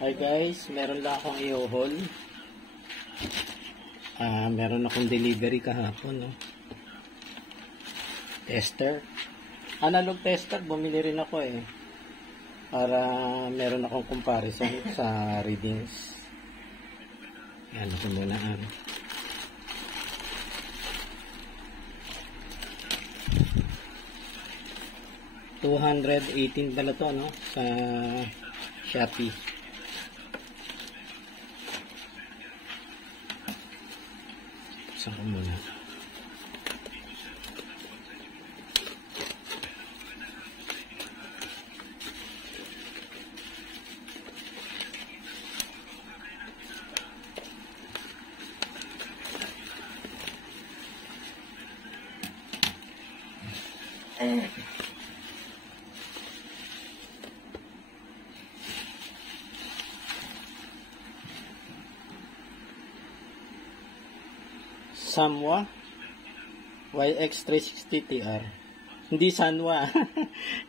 Hi guys, meron lang akong i-haul. Meron akong delivery kahapon, no? Tester. Analog tester, bumili rin ako eh. Para meron akong comparison sa readings. Yan, ito muna ang. $218 pala to, no? Sa Shopee. Saan ko muna? Sanwa YX360TR. Hindi Sanwa.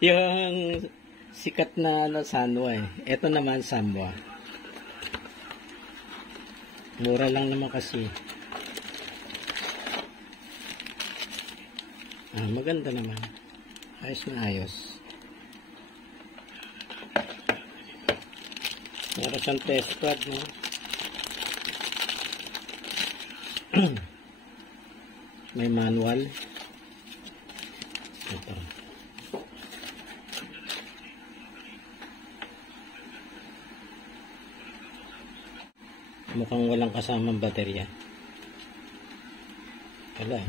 Yung sikat na Sanwa eh. Ito naman Sanwa. Mura lang naman kasi. Maganda naman. Ayos na ayos. Meron siyang test pad, no? May manual. Ito. Mukhang walang kasamang baterya. Wala.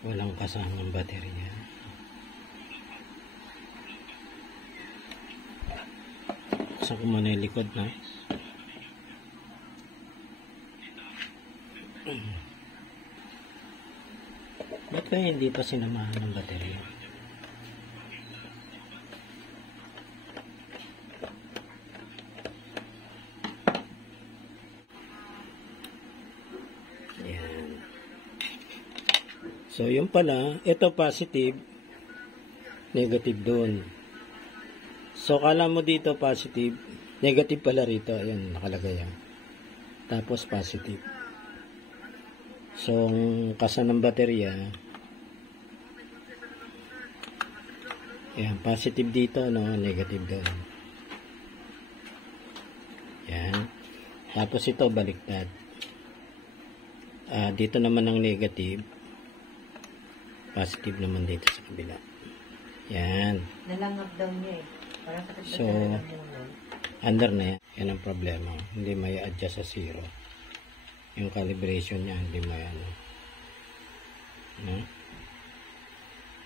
Walang kasamang baterya. Saan ko muna yung likod, na? Ba't kaya hindi pa sinamahan ng baterya? Ayan. So, yung pala, ito positive, negative doon. So, kala mo dito positive, negative pala rito. Ayan, nakalagay yan. Tapos positive. So, ang kasa ng baterya, ayan, positive dito, no? Negative doon. Ayan. Tapos ito, baliktad. Dito naman ang negative. Positive naman dito sa kabila. Ayan. Nalangap daw niya eh. So, under na yan. Yan ang problema. Hindi may adjust sa zero. Yung calibration niya, hindi may ano. No?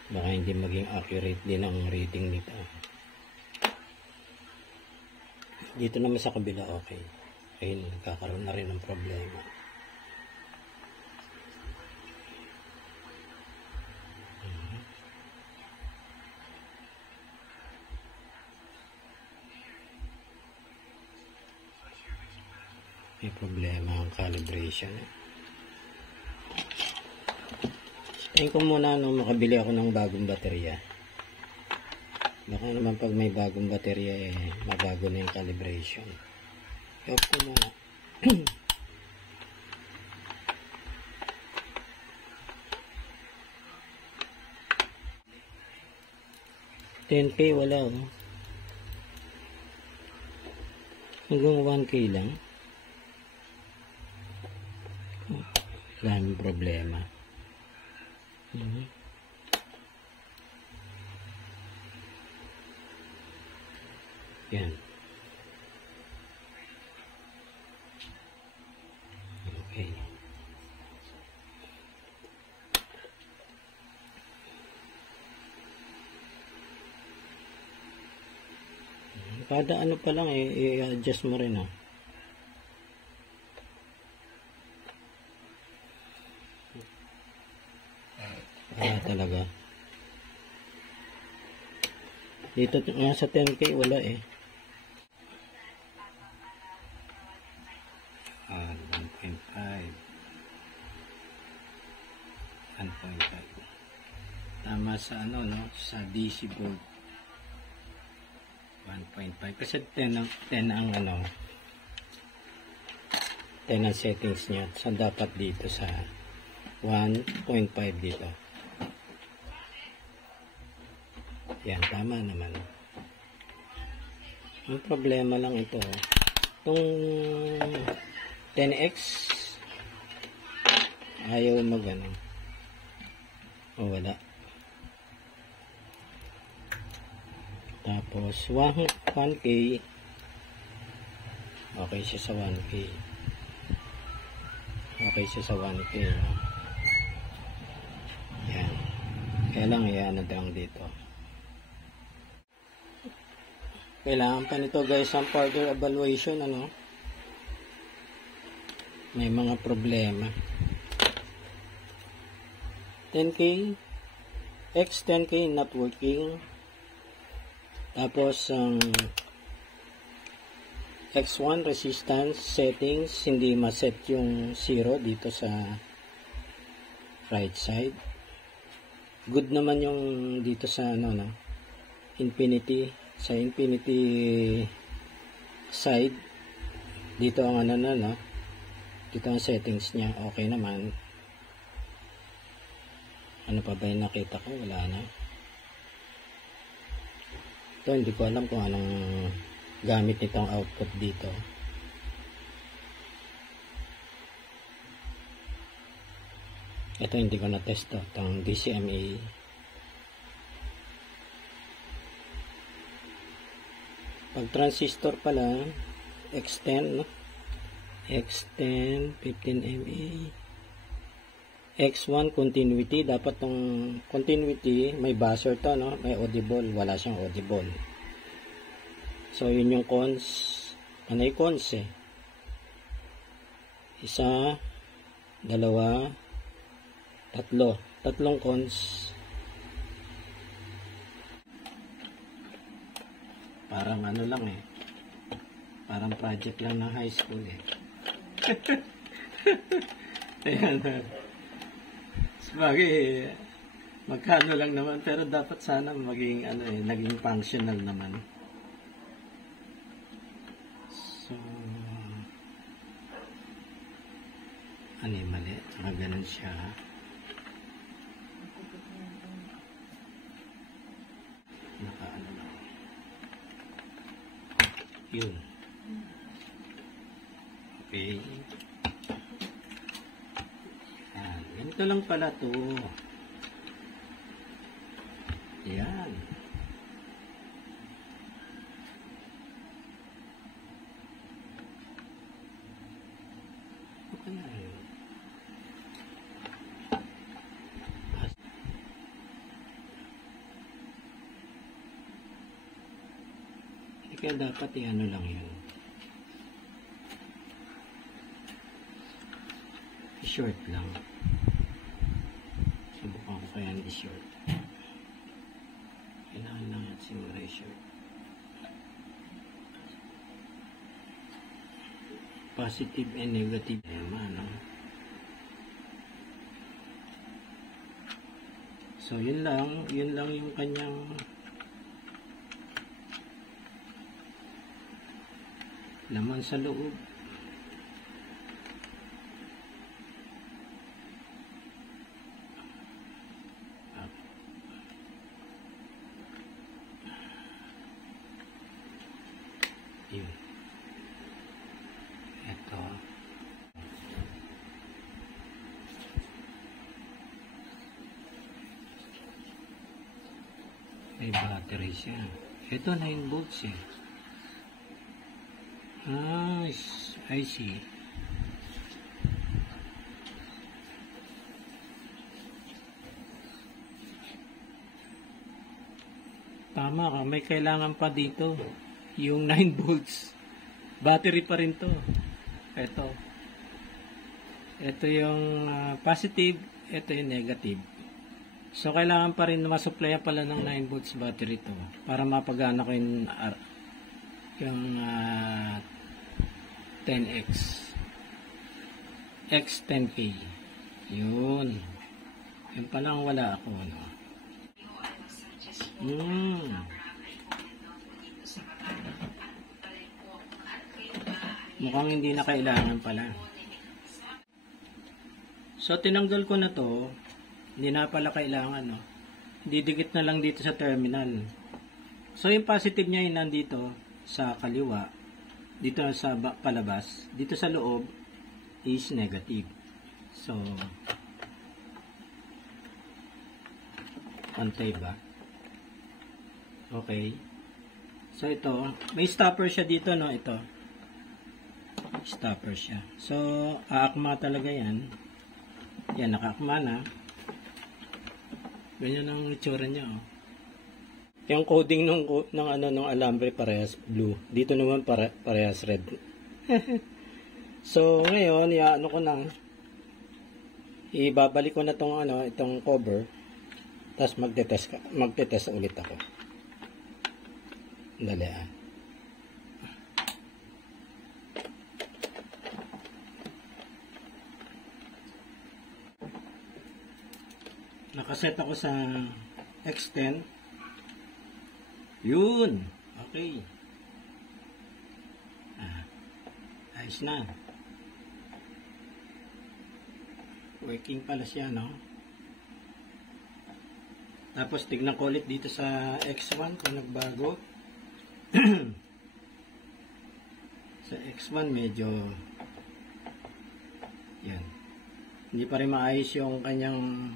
Baka hindi maging accurate din ang reading nito. Dito naman sa kabila, okay. Ayun, nagkakaroon na rin ng problema. May problema ang calibration. Tingin ko muna nung makabili ako ng bagong baterya. Baka naman pag may bagong baterya eh, mabago na yung calibration. I-off ko muna. 10K wala oh. Hanggang 1K lang. Daming problema. Yan. Okay. Kada ano pa lang i-adjust mo rin ah. Talaga. Dito nga sa 10K wala eh. 1.5 1.5 1.5. Tama sa ano, no? Sa DC volt. 1.5. Kasi 10 ang ano, 10 ang settings niya. So, dapat dito sa 1.5 dito. Yan, tama naman. Ang problema lang ito. Itong 10X ayaw mag-ano. O, wala. Tapos, 1K. Okay siya sa 1K. Okay siya sa 1K. No? Yan. Kaya lang, yan lang dito. Kailangan pa nito guys ang further evaluation, ano? May mga problema. 10K. X10K not working. Tapos, ang X1 resistance settings, hindi ma-set yung 0 dito sa right side. Good naman yung dito sa ano, no? Infinity. Sa infinity side, dito ang ano na, no? Dito ang settings niya. Okay naman. Ano pa ba yung nakita ko? Wala na. Ito, hindi ko alam kung anong gamit nitong output dito. Ito hindi ko na-test to. Itong DCMA. Pag transistor pala, X10, no? X10, 15 mA. X1 continuity, dapat tong continuity may buzzer to, no? May audible, wala siyang audible. So yun yung cons. Ano yung cons eh? Isa, dalawa, tatlo. Tatlong cons. Parang ano lang eh. Parang project lang ng high school eh. Ayan. Sabagay, magkano lang naman, pero dapat sana maging ano eh, naging functional naman. So, ano yung mali? Saka ganun siya. Naka-ano lang. Yun. Okay. Ganito lang pala to. Yan. Okay na yun. Kaya dapat i-ano lang yun. I-short lang. Subukan ko kaya i-short. Kailangan lang yan simula i-short. Positive and negative. Naman, no? So, yun lang yung kanyang laman sa loob. Yun. Ito. May battery siya. Ito 9 volts eh. Ah, I see. Tama ka, may kailangan pa dito. Yung 9 volts. Battery pa rin to. Ito. Ito yung positive, ito yung negative. So, kailangan pa rin masupplyan pala ng 9 volts battery to para mapagana ko yung 10X. X10K. Yun. Yung palang wala ako, ano. Mukhang hindi na kailangan pala. So, tinanggal ko na to. Hindi na pala kailangan, no. Didikit na lang dito sa terminal. So, yung positive niya yung nandito sa kaliwa. Dito sa palabas. Dito sa loob is negative. So, pantay ba? Okay. So, ito. May stopper siya dito, no? Ito. Stopper siya. So, aakma talaga yan. Yan, nakaakma na. Ganyan ang itsura niya, oh. Yung coding ng alambre parehas blue. Dito naman parehas red. So, ngayon, ano ko na. Ibabalik ko na itong cover. Tapos magte-test ulit ako. Dali, ah. Nakaset ako sa X10. Yun. Okay. Ayos na. Working pala siya, no? Tapos tignan ko ulit dito sa X1 kung nagbago. Sa X1 medyo yan. Hindi pa rin maayos yung kanyang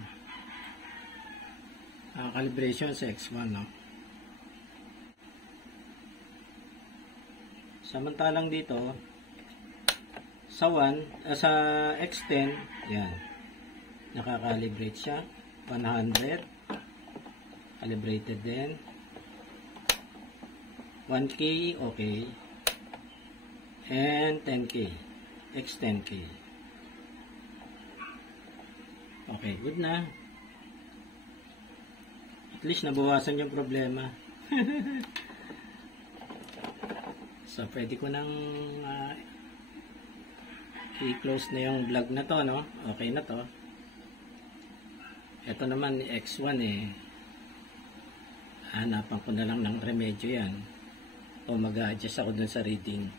calibration sa X1, no? Samantalang dito sa sa X10, yan. Nakakalibrate siya. 100. Calibrated din. 1K, okay. And 10K. X10K. Okay, good na. At least nabawasan yung problema. So, pwede ko nang i-close na yung vlog na to, no? Okay na to. Ito naman, X1 hanapan ko na lang ng remedyo yan. O mag-a-adjust ako dun sa reading.